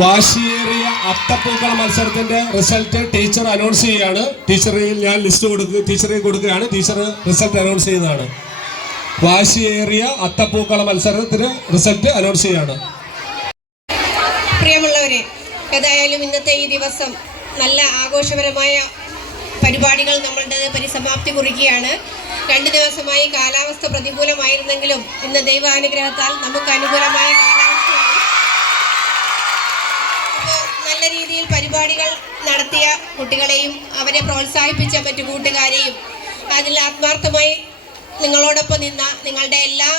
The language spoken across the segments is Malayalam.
വാശിയേറിയ അത്തപ്പൂക്കള മത്സരത്തിന്റെ റിസൾട്ട് ടീച്ചർ അനൗൺസ് ചെയ്യുകയാണ്. ടീച്ചറിൽ ഞാൻ ലിസ്റ്റ് കൊടുക്കുക ടീച്ചറെ കൊടുക്കുകയാണ്. ടീച്ചർ റിസൾട്ട് അനൗൺസ് ചെയ്യുന്നതാണ്. വാശിയേറിയ അത്തപ്പൂക്കള മത്സരത്തിന് റിസൾട്ട് അനൗൺസ് ചെയ്യാണ് പ്രിയമുള്ളവരെ ഏതായാലും ഇന്നത്തെ ഈ ദിവസം നല്ല ആഘോഷപരമായ പരിപാടികൾ നമ്മളുടെ പരിസമാപ്തി കുറിക്കുകയാണ്. രണ്ട് ദിവസമായി കാലാവസ്ഥ പ്രതികൂലമായിരുന്നെങ്കിലും ഇന്ന് ദൈവാനുഗ്രഹത്താൽ നമുക്ക് അനുകൂലമായ കാലാവസ്ഥയായി കുട്ടികളെയും അവരെ പ്രോത്സാഹിപ്പിച്ച മറ്റു കൂട്ടുകാരെയും അതിൽ ആത്മാർത്ഥമായി നിങ്ങളോടൊപ്പം നിന്ന നിങ്ങളുടെ എല്ലാ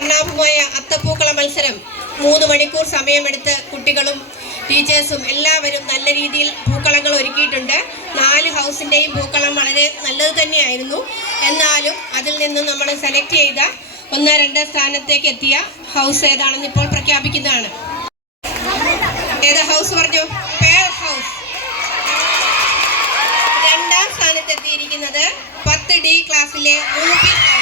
വർണാഭമായ അത്തപ്പൂക്കള മത്സരം മൂന്ന് മണിക്കൂർ സമയമെടുത്ത് കുട്ടികളും ടീച്ചേഴ്സും എല്ലാവരും നല്ല രീതിയിൽ പൂക്കളങ്ങൾ ഒരുക്കിയിട്ടുണ്ട്. നാല് ഹൗസിന്റെയും പൂക്കളം വളരെ നല്ലത് തന്നെയായിരുന്നു. എന്നാലും അതിൽ നിന്ന് നമ്മൾ സെലക്ട് ചെയ്ത ഒന്ന് രണ്ട് സ്ഥാനത്തേക്ക് എത്തിയ ഹൗസ് ഏതാണെന്ന് ഇപ്പോൾ പ്രഖ്യാപിക്കുന്നതാണ്. ഏതാ ഹൗസ് പറഞ്ഞു പേൾ ഹൗസ് രണ്ടാം സ്ഥാനത്തെത്തിയിരിക്കുന്നത് പത്ത് ഡി ക്ലാസ്സിലെ മൂപ്പി ഹൗസ്